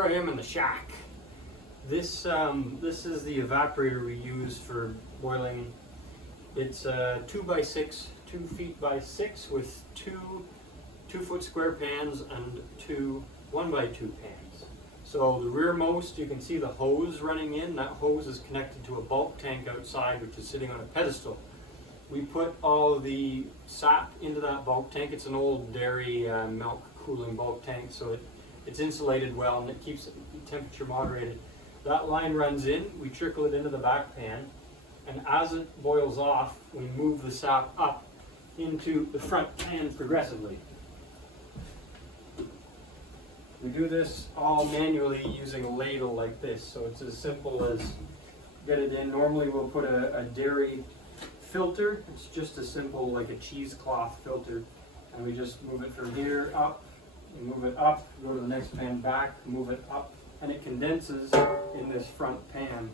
here I am in the shack. This is the evaporator we use for boiling. It's 2x6, 2 feet by 6 with two 2-foot square pans and two 1x2 pans. So the rearmost, you can see the hose running in. That hose is connected to a bulk tank outside, which is sitting on a pedestal. We put all of the sap into that bulk tank. It's an old dairy milk cooling bulk tank, so it's insulated well and it keeps the temperature moderated. That line runs in, we trickle it into the back pan, and as it boils off, we move the sap up into the front pan progressively. We do this all manually using a ladle like this, so it's as simple as get it in. Normally we'll put a dairy filter. It's just a simple, like a cheesecloth filter, and we just move it from here up, and move it up, go to the next pan back, move it up, and it condenses in this front pan.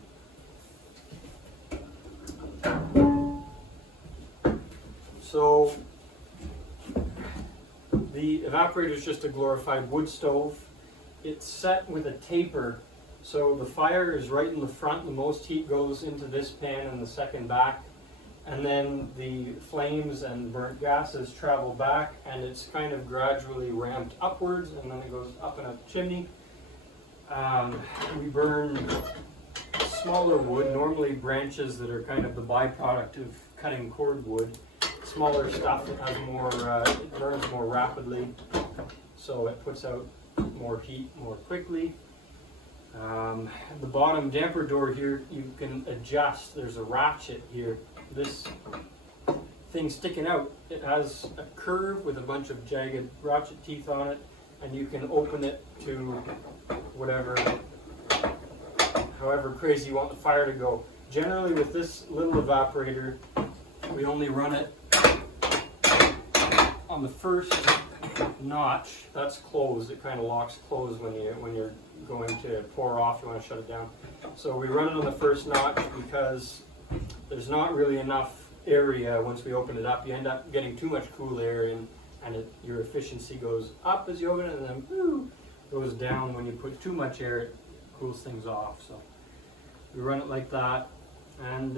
So the evaporator is just a glorified wood stove. It's set with a taper, so the fire is right in the front. The most heat goes into this pan and the second back, and then the flames and burnt gases travel back, and it's kind of gradually ramped upwards, and then it goes up and up the chimney. We burn smaller wood, normally branches that are kind of the byproduct of cutting cordwood. Smaller stuff that has more, it burns more rapidly, so it puts out more heat more quickly. The bottom damper door here, you can adjust. There's a ratchet here. This thing sticking out, it has a curve with a bunch of jagged ratchet teeth on it, and you can open it to however crazy you want the fire to go. Generally with this little evaporator, we only run it on the first notch. That's closed. It kind of locks closed when you're going to pour off. You want to shut it down. So we run it on the first notch because there's not really enough area once we open it up. You end up getting too much cool air in, and your efficiency goes up as you open it, and then goes down when you put too much air. It cools things off. So we run it like that, and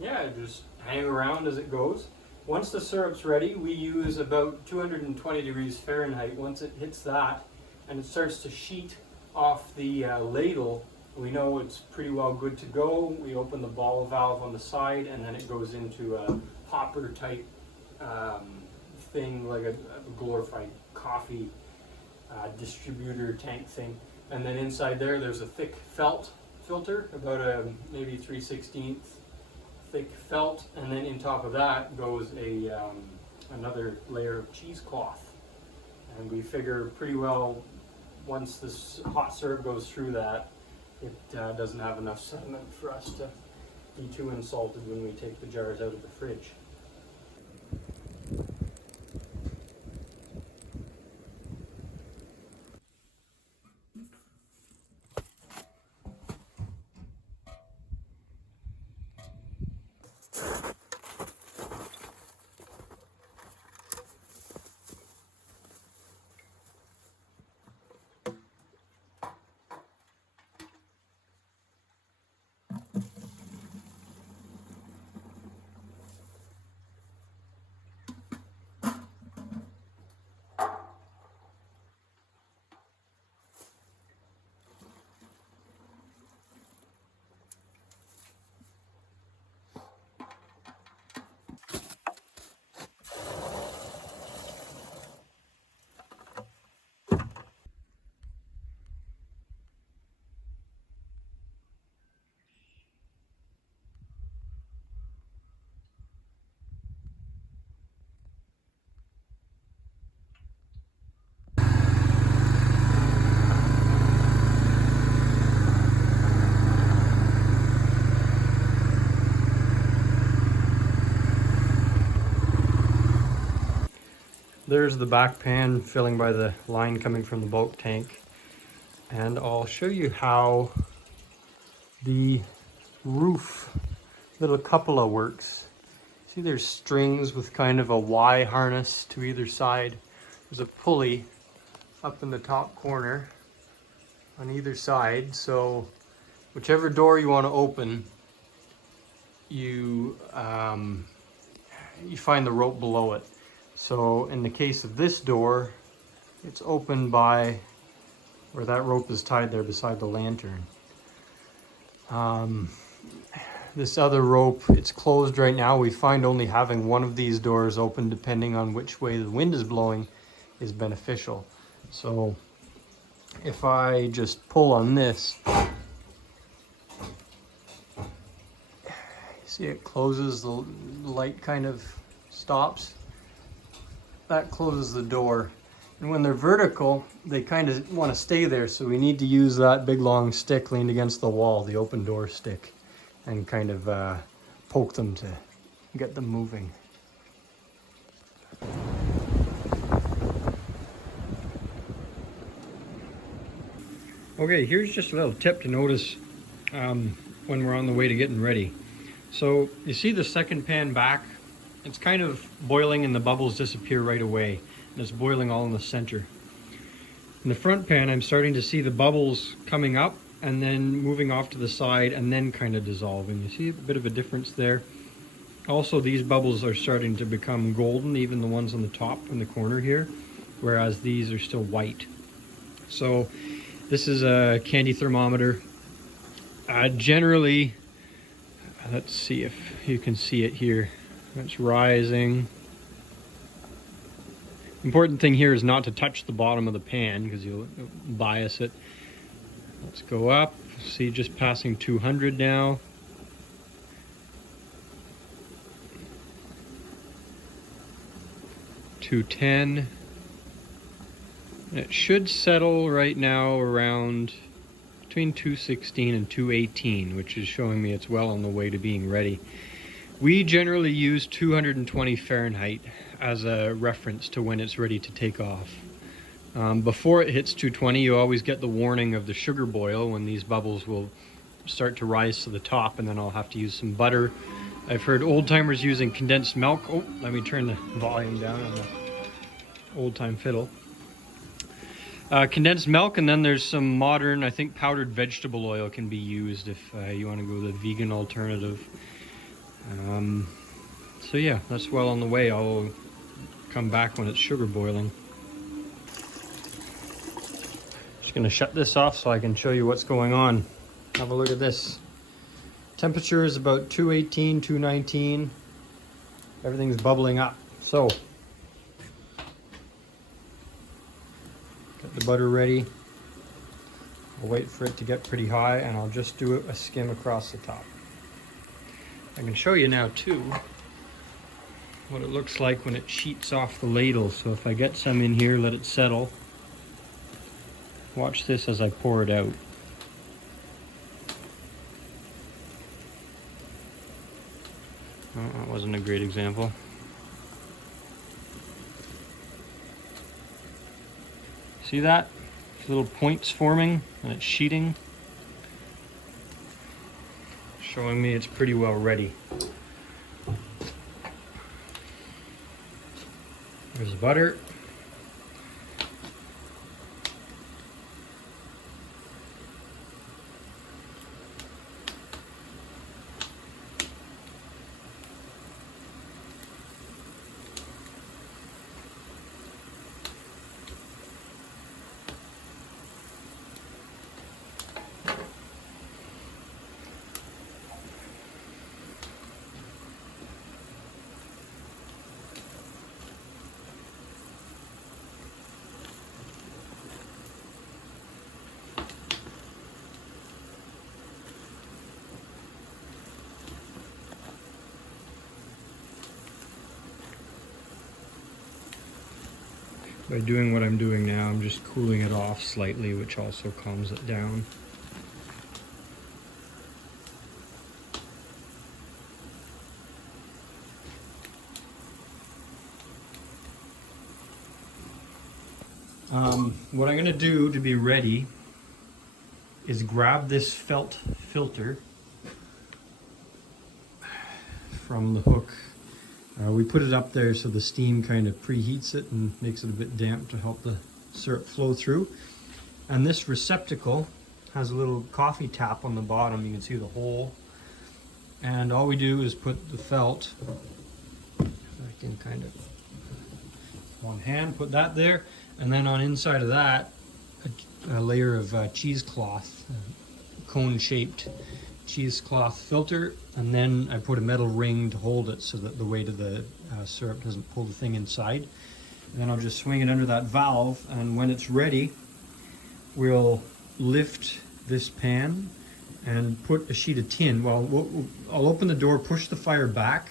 yeah, just hang around as it goes. Once the syrup's ready, we use about 220 degrees Fahrenheit. Once it hits that and it starts to sheet off the ladle, we know it's pretty well good to go. We open the ball valve on the side, and then it goes into a popper type thing, like a glorified coffee distributor tank thing. And then inside there's a thick felt filter, about a maybe 3/16 thick felt, and then in top of that goes another layer of cheesecloth. And we figure pretty well once this hot syrup goes through that, it doesn't have enough sediment for us to be too insulted when we take the jars out of the fridge. There's the back pan filling by the line coming from the bulk tank, and I'll show you how the roof little cupola works. See, there's strings with kind of a Y harness to either side. There's a pulley up in the top corner, on either side. So whichever door you want to open, you find the rope below it. So in the case of this door, it's open by where that rope is tied there beside the lantern. This other rope, it's closed right now. We find only having one of these doors open, depending on which way the wind is blowing, is beneficial. So if I just pull on this, see it closes, the light kind of stops. That closes the door. And when they're vertical, they kind of want to stay there, so we need to use that big long stick leaned against the wall, the open door stick, and kind of poke them to get them moving. Okay, here's just a little tip to notice when we're on the way to getting ready. So you see the second pan back? It's kind of boiling and the bubbles disappear right away. And it's boiling all in the center. In the front pan, I'm starting to see the bubbles coming up and then moving off to the side and then kind of dissolving. You see a bit of a difference there. Also, these bubbles are starting to become golden, even the ones on the top in the corner here, whereas these are still white. So this is a candy thermometer. Generally, let's see if you can see it here. It's rising. Important thing here is not to touch the bottom of the pan because you'll bias it. Let's go up. See, just passing 200 now. $210. It should settle right now around between 216 and 218, which is showing me it's well on the way to being ready. We generally use 220 Fahrenheit as a reference to when it's ready to take off. Before it hits 220, you always get the warning of the sugar boil when these bubbles will start to rise to the top, and then I'll have to use some butter. I've heard old timers using condensed milk. Oh, let me turn the volume down on the old time fiddle. Condensed milk, and then there's some modern, I think powdered vegetable oil can be used if you want to go the vegan alternative. So yeah, that's well on the way. I'll come back when it's sugar boiling. Just gonna shut this off so I can show you what's going on. Have a look at this. Temperature is about 218, 219. Everything's bubbling up. So, get the butter ready. I'll wait for it to get pretty high and I'll just do a skim across the top. I can show you now too what it looks like when it sheets off the ladle. So if I get some in here, let it settle. Watch this as I pour it out. Oh, that wasn't a great example. See that? There's little points forming and it's sheeting. Showing me it's pretty well ready. There's the butter. By doing what I'm doing now, I'm just cooling it off slightly, which also calms it down. What I'm going to do to be ready is grab this felt filter from the hook. We put it up there so the steam kind of preheats it and makes it a bit damp to help the syrup flow through. And this receptacle has a little coffee tap on the bottom. You can see the hole. And all we do is put the felt, I can kind of, one hand, put that there, and then on inside of that, a layer of cheesecloth, cone-shaped cheesecloth filter, and then I put a metal ring to hold it so that the weight of the syrup doesn't pull the thing inside. And then I'll just swing it under that valve, and when it's ready, we'll lift this pan and put a sheet of tin. Well, I'll open the door, push the fire back,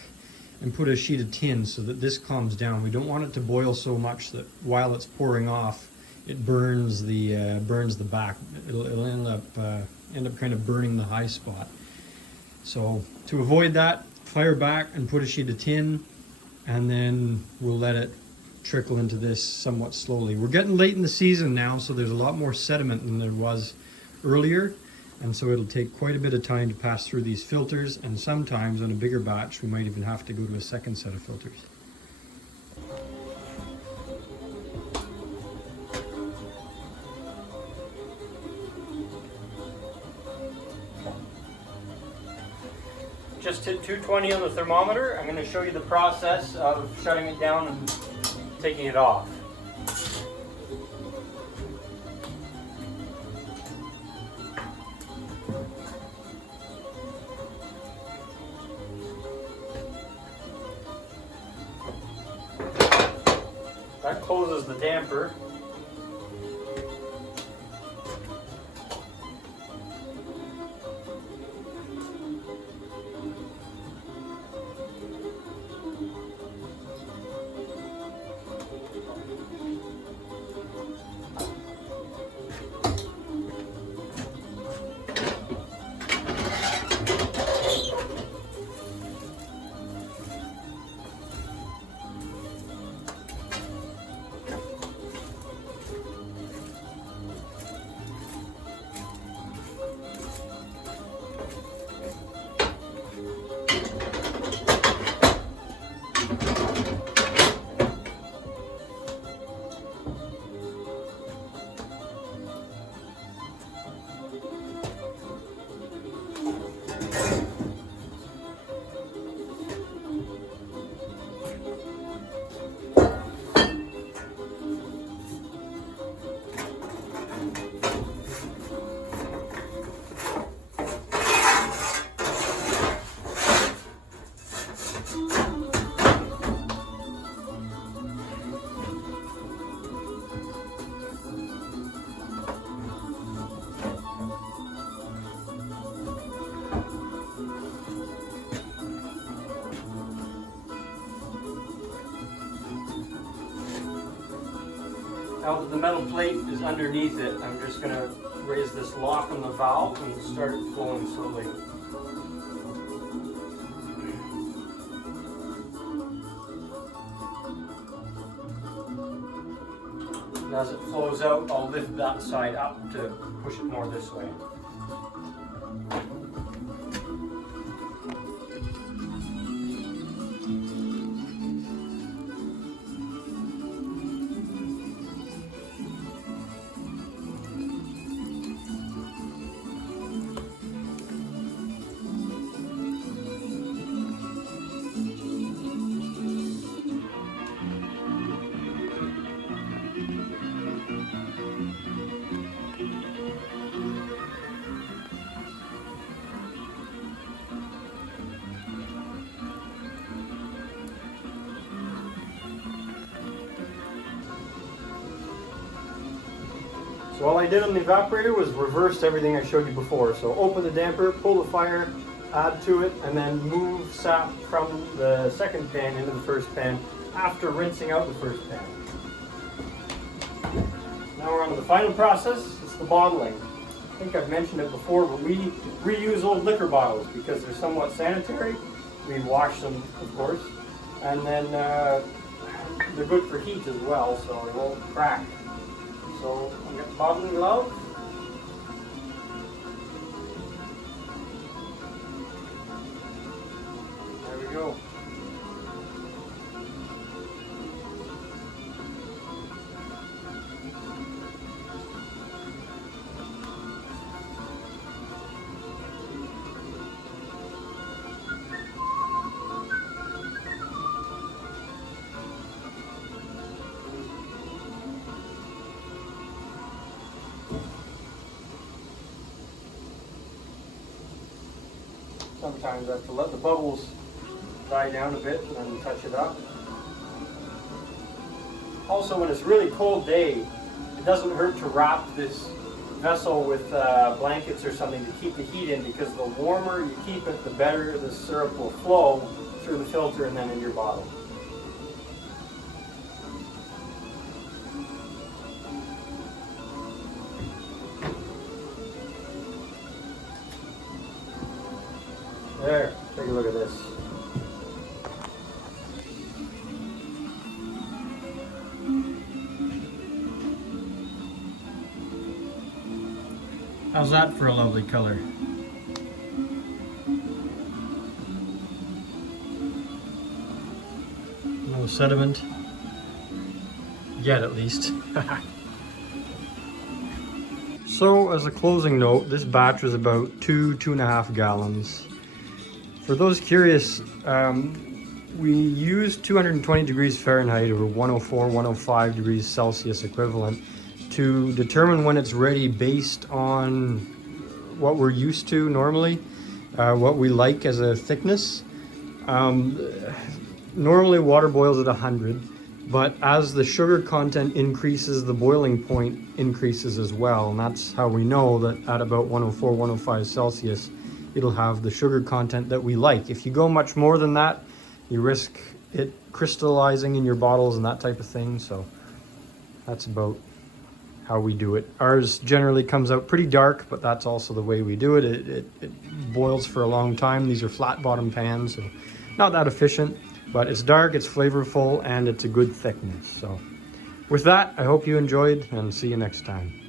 and put a sheet of tin so that this calms down. We don't want it to boil so much that while it's pouring off, it burns the back. It'll end up kind of burning the high spot. So to avoid that, fire back and put a sheet of tin, and then we'll let it trickle into this somewhat slowly. We're getting late in the season now, so there's a lot more sediment than there was earlier, and so it'll take quite a bit of time to pass through these filters, and sometimes on a bigger batch we might even have to go to a second set of filters. Just hit 220 on the thermometer. I'm going to show you the process of shutting it down and taking it off. That closes the damper. Now that the metal plate is underneath it, I'm just going to raise this lock on the valve and start it flowing slowly. And as it flows out, I'll lift that side up to push it more this way. So all I did on the evaporator was reversed everything I showed you before. So open the damper, pull the fire, add to it, and then move sap from the second pan into the first pan after rinsing out the first pan. Now we're on to the final process. It's the bottling. I think I've mentioned it before, but we reuse old liquor bottles because they're somewhat sanitary. We wash them, of course, and then they're good for heat as well, so they won't crack. So I've got bottling glove. There we go. Sometimes I have to let the bubbles die down a bit and then touch it up. Also, when it's really cold day, it doesn't hurt to wrap this vessel with blankets or something to keep the heat in, because the warmer you keep it, the better the syrup will flow through the filter and then in your bottle. There, take a look at this. How's that for a lovely color? No sediment. Yet, at least. So, as a closing note, this batch was about 2.5 gallons. For those curious, we used 220 degrees Fahrenheit or 104, 105 degrees Celsius equivalent to determine when it's ready based on what we're used to normally, what we like as a thickness. Normally water boils at 100, but as the sugar content increases, the boiling point increases as well. And that's how we know that at about 104, 105 Celsius, it'll have the sugar content that we like. If you go much more than that, you risk it crystallizing in your bottles and that type of thing. So that's about how we do it. Ours generally comes out pretty dark, but that's also the way we do it. It boils for a long time. These are flat bottom pans, so not that efficient, but it's dark, it's flavorful, and it's a good thickness. So with that, I hope you enjoyed, and see you next time.